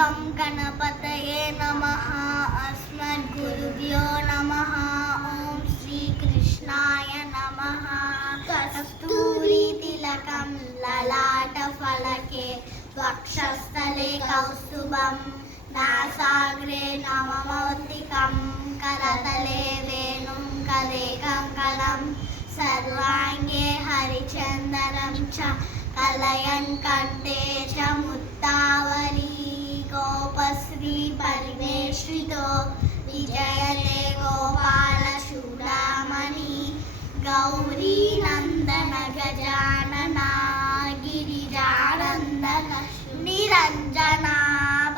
गं गणपतये नमः। अस्मद्गुरुभ्यो नमः। ॐ श्रीकृष्णाय नमः। कस्तूरीतिलकं ललाटफलके वक्षस्थले कौस्तुभं नासाग्रे नवमौक्तिकं करतले वेणुं करे कङ्कणं सर्वाङ्गे हरिचन्दनं च कलयन् कण्ठे च मुक्तावली गोपश्री परिवेष्टितो विजयते गोपालचूडामणि गौरी नन्दन गजानना गिरिजानन्दन निरञ्जना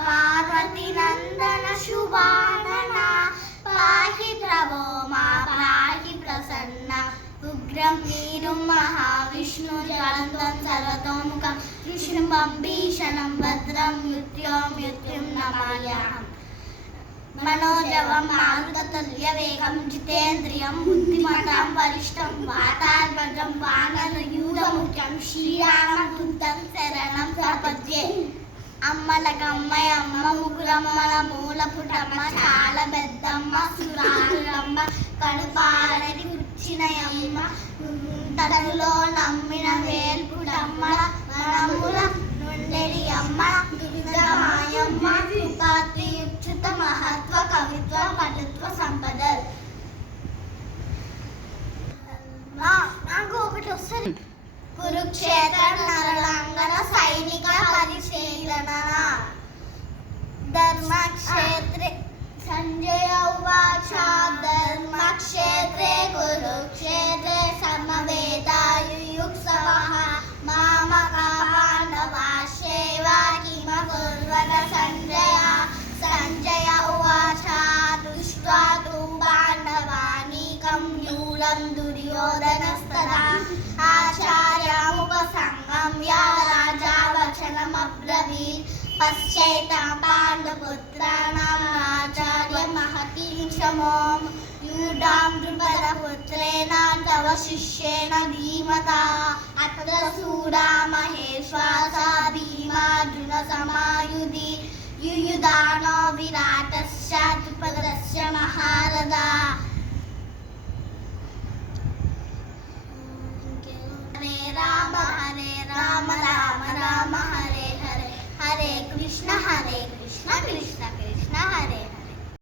पार्वती नन्दन शुभानना पाहि प्रभो मा पाहि प्रसन्ना उग्रं वीरुं महाविष्णु ज्वलन्तं सर्वतोमुखं विष्णुं भीषणं भद्रं मृत्युं नमाम्यहम् मनोजवं मारुततुल्यवेगं जितेन्द्रियं बुद्धिमतां वरिष्ठं वातात्मजं वानरयूथमुख्यं श्रीरामदूतं शरणं प्रपद्ये అమ్మలకమ్మ అమ్మ ముగ్గురమ్మల మూలపుటమ్మ చాల పెద్దమ్మ సురారులమ్మ కడుపారని కూర్చినయమ్మ తనలో నమ్మిన వేల్పుటమ్మల మనముల నుండెడి అమ్మ దుర్గమాయమ్మ ఉపాధి ఉచిత మహత్వ కవిత్వ పటుత్వ సంపద. నాకు ఒకటి వస్తుంది. కురుక్షేత్ర నరళాంగన సైనిక పరిశీలన ధర్మక్షేత్రే సంజయ ఉవాచ ధర్మక్షేత్రే కురుక్షేత్రే సమవేతాయుయుత్సవః మామకా పాండవాశ్చైవ కిమకుర్వత సంజయ ఉవాచ దృష్ట్వా తు పాండవానీకం యూలం దుర్యోధనస్తదా आचार्यमुपसंगम्य राजा वचनमब्रवीत् पश्चैतां पाण्डुपुत्राणां आचार्य महतीं क्षमों यूढां द्रुपदपुत्रेण तव शिष्येण धीमता अत्र सूरा महेश्वासा भीमार्जुनसमायुधि युयुधानो विराटस्य द्रुपदस्य महारथा